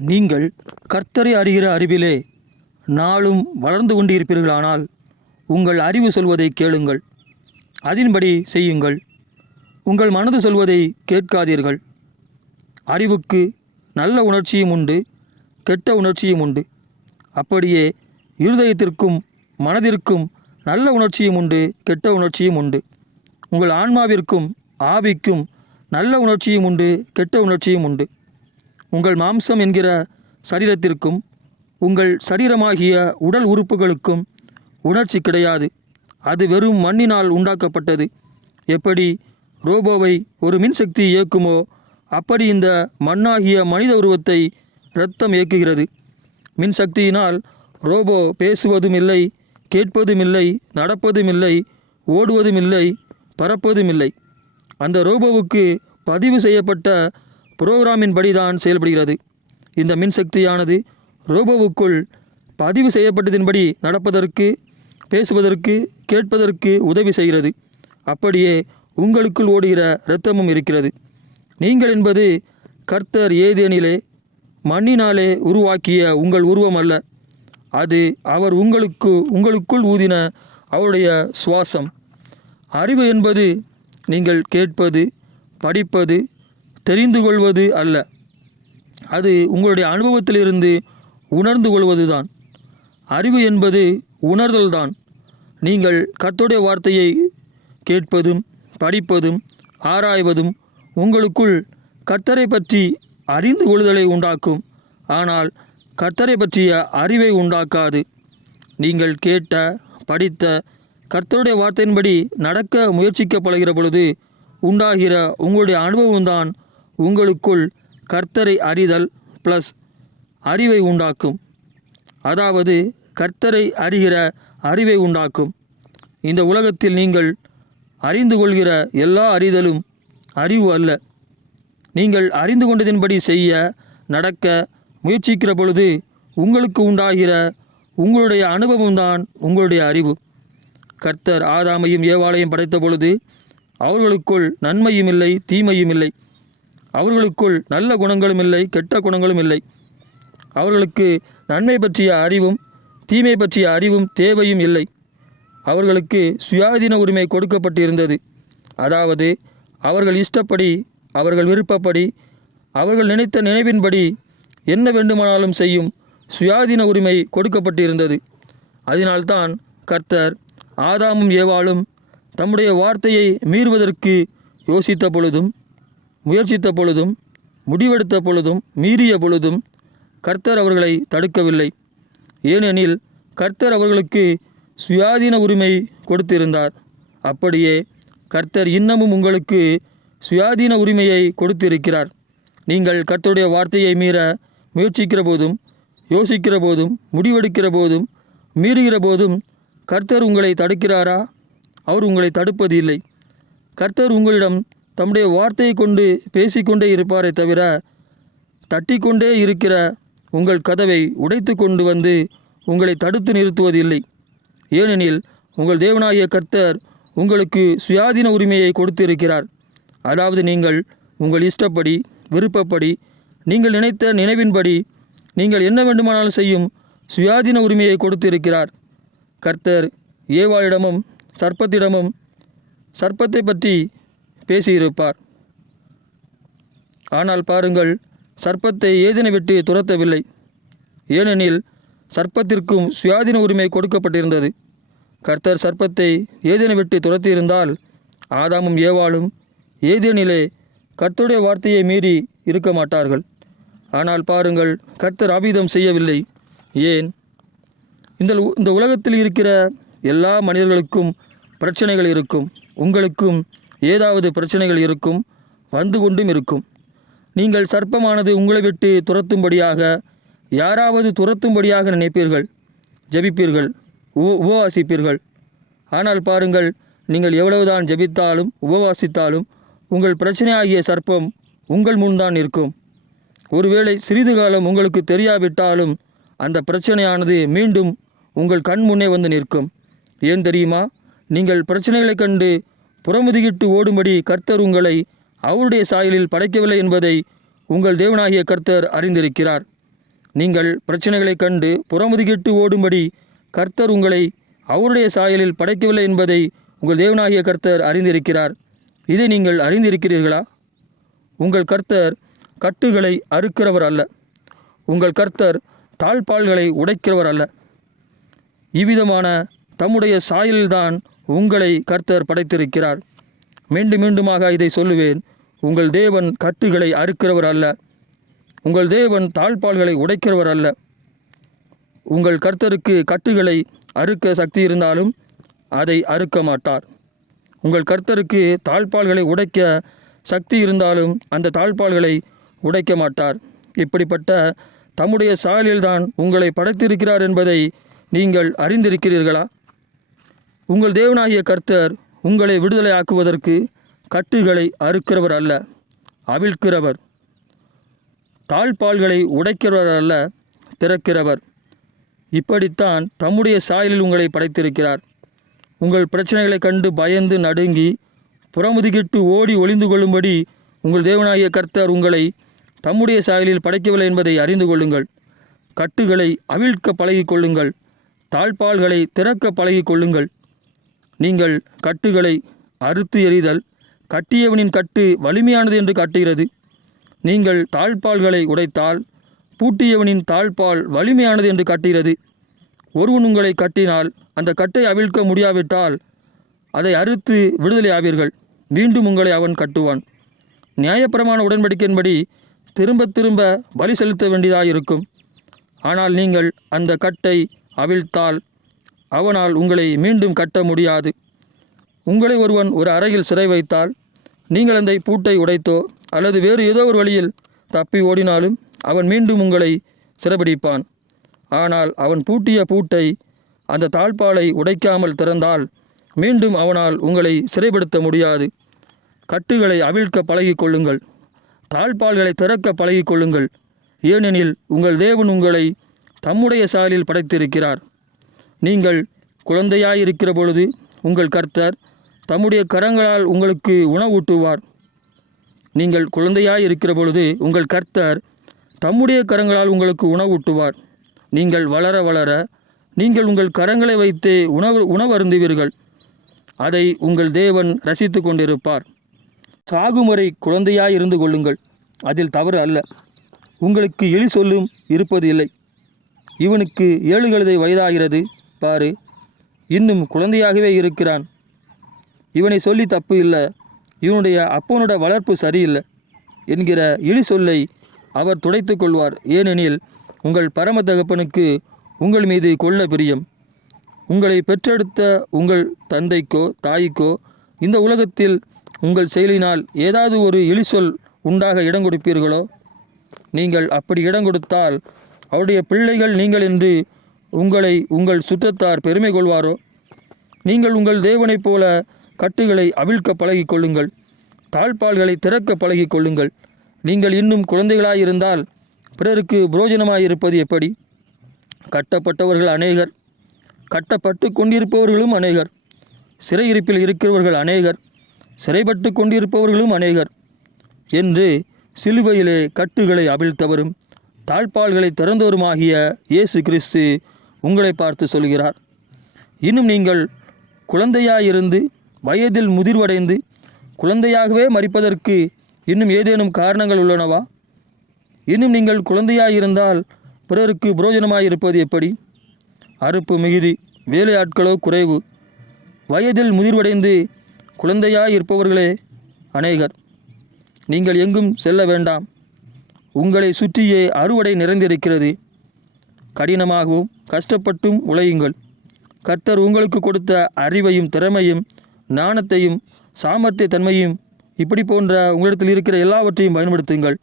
நீங்கள் கர்த்தரை அறிகிற அறிவிலே நாளும் வளர்ந்து கொண்டிருப்பீர்களானால் உங்கள் அறிவு சொல்வதை கேளுங்கள். அதன்படி செய்யுங்கள். உங்கள் மனது சொல்வதை கேட்காதீர்கள். அறிவுக்கு நல்ல உணர்ச்சியும் உண்டு கெட்ட உணர்ச்சியும் உண்டு. அப்படியே இருதயத்திற்கும் மனதிற்கும் நல்ல உணர்ச்சியும் உண்டு கெட்ட உணர்ச்சியும் உண்டு. உங்கள் ஆன்மாவிற்கும் ஆவிக்கும் நல்ல உணர்ச்சியும் உண்டு கெட்ட உணர்ச்சியும் உண்டு. உங்கள் மாம்சம் என்கிற சரீரத்திற்கும் உங்கள் சரீரமாகிய உடல் உறுப்புகளுக்கும் உணர்ச்சி கிடையாது. அது வெறும் மண்ணினால் உண்டாக்கப்பட்டது. எப்படி ரோபோவை ஒரு மின்சக்தி இயக்குமோ அப்படி இந்த மண்ணாகிய மனித உருவத்தை இரத்தம் இயக்குகிறது. மின்சக்தியினால் ரோபோ பேசுவதும் இல்லை கேட்பதும் இல்லை நடப்பதும் இல்லை ஓடுவதும் இல்லை பறப்பதும் இல்லை அந்த ரோபோவுக்கு பதிவு செய்யப்பட்ட புரோகிராமின் படிதான் செயல்படுகிறது. இந்த மின்சக்தியானது ரோபோவுக்குள் பதிவு செய்யப்பட்டதின்படி நடப்பதற்கு பேசுவதற்கு கேட்பதற்கு உதவி செய்கிறது. அப்படியே உங்களுக்குள் ஓடுகிற இரத்தமும் இருக்கிறது. நீங்கள் என்பது கர்த்தர் ஏதேனிலே மண்ணினாலே உருவாக்கிய உங்கள் உருவம் அல்ல. அது அவர் உங்களுக்கு உங்களுக்குள் ஊதின அவருடைய சுவாசம். அறிவு என்பது நீங்கள் கேட்பது படிப்பது தெரிந்து கொள்வது அல்ல. அது உங்களுடைய அனுபவத்திலிருந்து உணர்ந்து கொள்வதுதான் அறிவு என்பது உணர்தல்தான். நீங்கள் கர்த்தருடைய வார்த்தையை கேட்பதும் படிப்பதும் ஆராய்வதும் உங்களுக்குள் கர்த்தரை பற்றி அறிந்து கொள்ளுதலை உண்டாக்கும். ஆனால் கர்த்தரை பற்றிய அறிவை உண்டாக்காது. நீங்கள் கேட்ட படித்த கர்த்தருடைய வார்த்தையின்படி நடக்க முயற்சிக்க பழகிற பொழுது உண்டாகிற உங்களுடைய அனுபவம்தான் உங்களுக்குள் கர்த்தரை அறிதல் ப்ளஸ் அறிவை உண்டாக்கும். அதாவது கர்த்தரை அறிகிற அறிவை உண்டாக்கும். இந்த உலகத்தில் நீங்கள் அறிந்து கொள்கிற எல்லா அறிதலும் அறிவு அல்ல. நீங்கள் அறிந்து கொண்டதின்படி செய்ய நடக்க முயற்சிக்கிற பொழுது உங்களுக்கு உண்டாகிற உங்களுடைய அனுபவம்தான் உங்களுடைய அறிவு. கர்த்தர் ஆதாமையும் ஏவாளையும் படைத்த பொழுது அவர்களுக்குள் நன்மையும் இல்லை தீமையும் இல்லை. அவர்களுக்குள் நல்ல குணங்களும் இல்லை கெட்ட குணங்களும் இல்லை. அவர்களுக்கு நன்மை பற்றிய அறிவும் தீமை பற்றிய அறிவும் தேவையும் இல்லை. அவர்களுக்கு சுயாதீன உரிமை கொடுக்கப்பட்டிருந்தது. அதாவது அவர்கள் இஷ்டப்படி அவர்கள் விருப்பப்படி அவர்கள் நினைத்த நினைவின்படி என்ன வேண்டுமானாலும் செய்யும் சுயாதீன உரிமை கொடுக்கப்பட்டிருந்தது. அதனால்தான் கர்த்தர் ஆதாமும் ஏவாளும் தம்முடைய வார்த்தையை மீறுவதற்கு யோசித்த பொழுதும் முயற்சித்த பொழுதும் முடிவெடுத்த பொழுதும் மீறிய பொழுதும் கர்த்தர் அவர்களை தடுக்கவில்லை. ஏனெனில் கர்த்தர் அவர்களுக்கு சுயாதீன உரிமை கொடுத்திருந்தார். அப்படியே கர்த்தர் இன்னமும் உங்களுக்கு சுயாதீன உரிமையை கொடுத்திருக்கிறார். நீங்கள் கர்த்தருடைய வார்த்தையை மீற முயற்சிக்கிற போதும் யோசிக்கிற போதும் முடிவெடுக்கிற போதும் மீறுகிற போதும் கர்த்தர் உங்களை தடுக்கிறாரா? அவர் உங்களை தடுப்பது இல்லை கர்த்தர் உங்களிடம் தம்முடைய வார்த்தையை கொண்டு பேசிக்கொண்டே இருப்பாரே தவிர தட்டிக்கொண்டே இருக்கிற உங்கள் கதவை உடைத்து கொண்டு வந்து உங்களை தடுத்து நிறுத்துவதில்லை. ஏனெனில் உங்கள் தேவனாகிய கர்த்தர் உங்களுக்கு சுயாதீன உரிமையை கொடுத்திருக்கிறார். அதாவது நீங்கள் உங்கள் இஷ்டப்படி விருப்பப்படி நீங்கள் நினைத்த நினைவின்படி நீங்கள் என்ன வேண்டுமானாலும் செய்யும் சுயாதீன உரிமையை கொடுத்திருக்கிறார். கர்த்தர் ஏவாளிடமும் சர்ப்பத்திடமும் சர்ப்பத்தை பற்றி பேசியிருப்பார். ஆனால் பாருங்கள் சர்ப்பத்தை ஏதினை விட்டு துரத்தவில்லை. ஏனெனில் சர்ப்பத்திற்கும் சுயாதீன உரிமை கொடுக்கப்பட்டிருந்தது. கர்த்தர் சர்ப்பத்தை ஏதேனை விட்டு துரத்தியிருந்தால் ஆதாமும் ஏவாளும் ஏதேனிலே கர்த்தருடைய வார்த்தையை மீறி இருக்க மாட்டார்கள். ஆனால் பாருங்கள் கர்த்தர் அபீதம் செய்யவில்லை. ஏன்? இந்த உ- இந்த உலகத்தில் இருக்கிற எல்லா மனிதர்களுக்கும் பிரச்சனைகள் இருக்கும். உங்களுக்கும் ஏதாவது பிரச்சனைகள் இருக்கும் வந்து கொண்டும் இருக்கும். நீங்கள் சர்ப்பமானது உங்களை விட்டு துரத்தும்படியாக யாராவது துரத்தும்படியாக நினைப்பீர்கள். ஜெபிப்பீர்கள். உபவாசிப்பீர்கள். ஆனால் பாருங்கள் நீங்கள் எவ்வளவுதான் ஜெபித்தாலும் உபவாசித்தாலும் உங்கள் பிரச்சனையாகிய சர்ப்பம் உங்கள் முன்தான் இருக்கும் ஒருவேளை சிறிது காலம் உங்களுக்கு தெரியாவிட்டாலும் அந்த பிரச்சனையானது மீண்டும் உங்கள் கண் முன்னே வந்து நிற்கும். ஏன் தெரியுமா? நீங்கள் பிரச்சனைகளைக் கண்டு புறமுதுகிட்டு ஓடும்படி கர்த்தர் உங்களை அவருடைய சாயலில் படைக்கவில்லை என்பதை உங்கள் தேவனாகிய கர்த்தர் அறிந்திருக்கிறார். நீங்கள் பிரச்சனைகளைக் கண்டு புறமுதுகிட்டு ஓடும்படி கர்த்தர் உங்களை அவருடைய சாயலில் படைக்கவில்லை என்பதை உங்கள் தேவனாகிய கர்த்தர் அறிந்திருக்கிறார். இதை நீங்கள் அறிந்திருக்கிறீர்களா? உங்கள் கர்த்தர் கட்டுகளை அறுக்கிறவர் அல்ல. உங்கள் கர்த்தர் தாழ்பால்களை உடைக்கிறவர் அல்ல. இவ்விதமான தம்முடைய சாயலில்தான் உங்களை கர்த்தர் படைத்திருக்கிறார். மீண்டும் மீண்டுமாக இதை சொல்லுவேன் உங்கள் தேவன் கட்டுகளை அறுக்கிறவர் அல்ல. உங்கள் தேவன் தாழ்பால்களை உடைக்கிறவர் அல்ல. உங்கள் கர்த்தருக்கு கட்டுகளை அறுக்க சக்தி இருந்தாலும் அதை அறுக்க மாட்டார். உங்கள் கர்த்தருக்கு தாழ்பால்களை உடைக்க சக்தி இருந்தாலும் அந்த தாழ்பால்களை உடைக்க மாட்டார். இப்படிப்பட்ட தம்முடைய சாயலில்தான் உங்களை படைத்திருக்கிறார் என்பதை நீங்கள் அறிந்திருக்கிறீர்களா? உங்கள் தேவனாகிய கர்த்தர் உங்களை விடுதலை ஆக்குவதற்கு கட்டுகளை அறுக்கிறவர் அல்ல அவிழ்க்கிறவர். தாழ்பால்களை உடைக்கிறவர் அல்ல திறக்கிறவர். இப்படித்தான் தம்முடைய சாயலில் உங்களை படைத்திருக்கிறார். உங்கள் பிரச்சனைகளை கண்டு பயந்து நடுங்கி புறமுதுகிட்டு ஓடி ஒளிந்து கொள்ளும்படி உங்கள் தேவனாகிய கர்த்தர் உங்களை தம்முடைய சாயலில் படைக்கவில்லை என்பதை அறிந்து கொள்ளுங்கள். கட்டுகளை அவிழ்க்க பழகிக்கொள்ளுங்கள் தாழ்பால்களை திறக்க பழகிக்கொள்ளுங்கள் நீங்கள் கட்டுகளை அறுத்து எறிதல் கட்டியவனின் கட்டு வலிமையானது என்று காட்டுகிறது. நீங்கள் தாழ்பால்களை உடைத்தால் பூட்டியவனின் தாழ்பால் வலிமையானது என்று காட்டுகிறது. ஒருவன் உங்களை கட்டினால் அந்த கட்டை அவிழ்க்க முடியாவிட்டால் அதை அறுத்து விடுதலை ஆவீர்கள். மீண்டும் உங்களை அவன் கட்டுவான். நியாயப்பிரமான உடன்படிக்கையின்படி திரும்ப திரும்ப பலி செலுத்த வேண்டியதாயிருக்கும். ஆனால் நீங்கள் அந்த கட்டை அவிழ்த்தால் அவனால் உங்களை மீண்டும் கட்ட முடியாது. உங்களை ஒருவன் ஒரு அறையில் சிறை வைத்தால் நீங்கள் அந்த பூட்டை உடைத்தோ அல்லது வேறு ஏதோ ஒரு வழியில் தப்பி ஓடினாலும் அவன் மீண்டும் உங்களை சிறைபிடிப்பான். ஆனால் அவன் பூட்டிய பூட்டை அந்த தாழ்பாலை உடைக்காமல் திறந்தால் மீண்டும் அவனால் உங்களை சிறைப்படுத்த முடியாது. கட்டுகளை அவிழ்க்க பழகிக்கொள்ளுங்கள் தாழ்பால்களை திறக்க பழகிக்கொள்ளுங்கள் ஏனெனில் உங்கள் தேவன் உங்களை தம்முடைய சாலில் படைத்திருக்கிறார். நீங்கள் குழந்தையாயிருக்கிற பொழுது உங்கள் கர்த்தர் தம்முடைய கரங்களால் உங்களுக்கு உணவூட்டுவார். நீங்கள் குழந்தையாயிருக்கிற பொழுது உங்கள் கர்த்தர் தம்முடைய கரங்களால் உங்களுக்கு உணவூட்டுவார். நீங்கள் வளர வளர நீங்கள் உங்கள் கரங்களை வைத்தே உணவு உணவருந்துவீர்கள். அதை உங்கள் தேவன் ரசித்து கொண்டிருப்பார். சாகுமுறை குழந்தையாய் இருந்து கொள்ளுங்கள். அதில் தவறு அல்ல. உங்களுக்கு எலி சொல்லும் இருப்பது இல்லை இவனுக்கு ஏழு கழுதை வயதாகிறது. பாரு இன்னும் குழந்தையாகவே இருக்கிறான். இவனை சொல்லி தப்பு இல்லை. இவனுடைய அப்பனோட வளர்ப்பு சரியில்லை என்கிற இழி சொல்லை அவர் துடைத்து கொள்வார். ஏனெனில் உங்கள் பரம தகப்பனுக்கு உங்கள் மீது கொள்ள பிரியம். உங்களை பெற்றெடுத்த உங்கள் தந்தைக்கோ தாய்க்கோ இந்த உலகத்தில் உங்கள் செயலினால் ஏதாவது ஒரு இழிசொல் உண்டாக இடம் கொடுப்பீர்களோ? நீங்கள் அப்படி இடம் கொடுத்தால் அவருடைய பிள்ளைகள் நீங்கள் என்று உங்களை உங்கள் சுற்றத்தார் பெருமை கொள்வாரோ? நீங்கள் உங்கள் தேவனைப் போல கட்டுகளை அவிழ்க்க பழகி கொள்ளுங்கள் தாழ்பால்களை திறக்க பழகி கொள்ளுங்கள் நீங்கள் இன்னும் குழந்தைகளாயிருந்தால் பிறருக்கு புரோஜனமாயிருப்பது எப்படி? கட்டப்பட்டவர்கள் அநேகர். கட்டப்பட்டு கொண்டிருப்பவர்களும் அநேகர். சிறையிருப்பில் இருக்கிறவர்கள் அநேகர். சிறைப்பட்டு கொண்டிருப்பவர்களும் அநேகர். என்று சிலுவையிலே கட்டுகளை அவிழ்த்தவரும் தாழ்பால்களை திறந்தவருமாகிய இயேசு கிறிஸ்து உங்களை பார்த்து சொல்கிறார். இன்னும் நீங்கள் குழந்தையாயிருந்து வயதில் முதிர்வடைந்து குழந்தையாகவே மறிப்பதற்கு இன்னும் ஏதேனும் காரணங்கள் உள்ளனவா? இன்னும் நீங்கள் குழந்தையாயிருந்தால் பிறருக்கு புரோஜனமாயிருப்பது எப்படி? அறுப்பு மிகுதி வேலையாட்களோ குறைவு. வயதில் முதிர்வடைந்து குழந்தையாய் இருப்பவர்களே அநேகர். நீங்கள் எங்கும் செல்ல வேண்டாம். உங்களை சுற்றியே அறுவடை நிறைந்திருக்கிறது. கடினமாகவும் கஷ்டப்பட்டும் உழையுங்கள். கர்த்தர் உங்களுக்கு கொடுத்த அறிவையும் திறமையும் ஞானத்தையும் சாமர்த்திய தன்மையும் இப்படி போன்ற உங்களிடத்தில் இருக்கிற எல்லாவற்றையும் பயன்படுத்துங்கள்.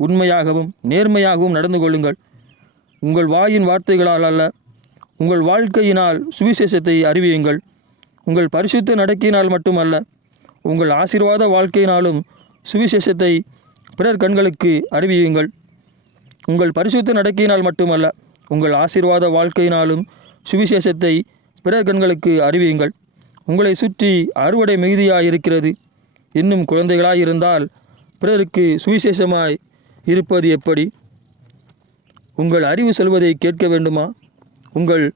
உண்மையாகவும் நேர்மையாகவும் நடந்து கொள்ளுங்கள். உங்கள் வாயின் வார்த்தைகளால் அல்ல உங்கள் வாழ்க்கையினால் சுவிசேஷத்தை அறிவியுங்கள். உங்கள் பரிசுத்த நடக்கையினால் மட்டுமல்ல உங்கள் ஆசீர்வாத வாழ்க்கையினாலும் சுவிசேஷத்தை பிறர் கண்களுக்கு அறிவியுங்கள். உங்கள் பரிசுத்த நடக்கையினால் மட்டுமல்ல உங்கள் ஆசீர்வாத வாழ்க்கையினாலும் சுவிசேஷத்தை பிறர் கண்களுக்கு அறிவியுங்கள். உங்களை சுற்றி அறுவடை மிகுதியாயிருக்கிறது. இன்னும் குழந்தைகளாயிருந்தால் பிறருக்கு சுவிசேஷமாய் இருப்பது எப்படி? உங்கள் அறிவு சொல்வதை கேட்க வேண்டுமா? உங்கள்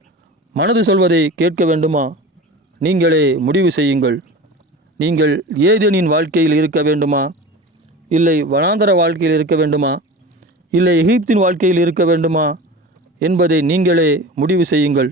மனது சொல்வதை கேட்க வேண்டுமா? நீங்களே முடிவு செய்யுங்கள். நீங்கள் ஏதேனின் வாழ்க்கையில் இருக்க வேண்டுமா? இல்லை வனாந்தர வாழ்க்கையில் இருக்க வேண்டுமா? இல்லை எகிப்தின் வாழ்க்கையில் இருக்க வேண்டுமா? என்பதை நீங்களே முடிவு செய்யுங்கள்.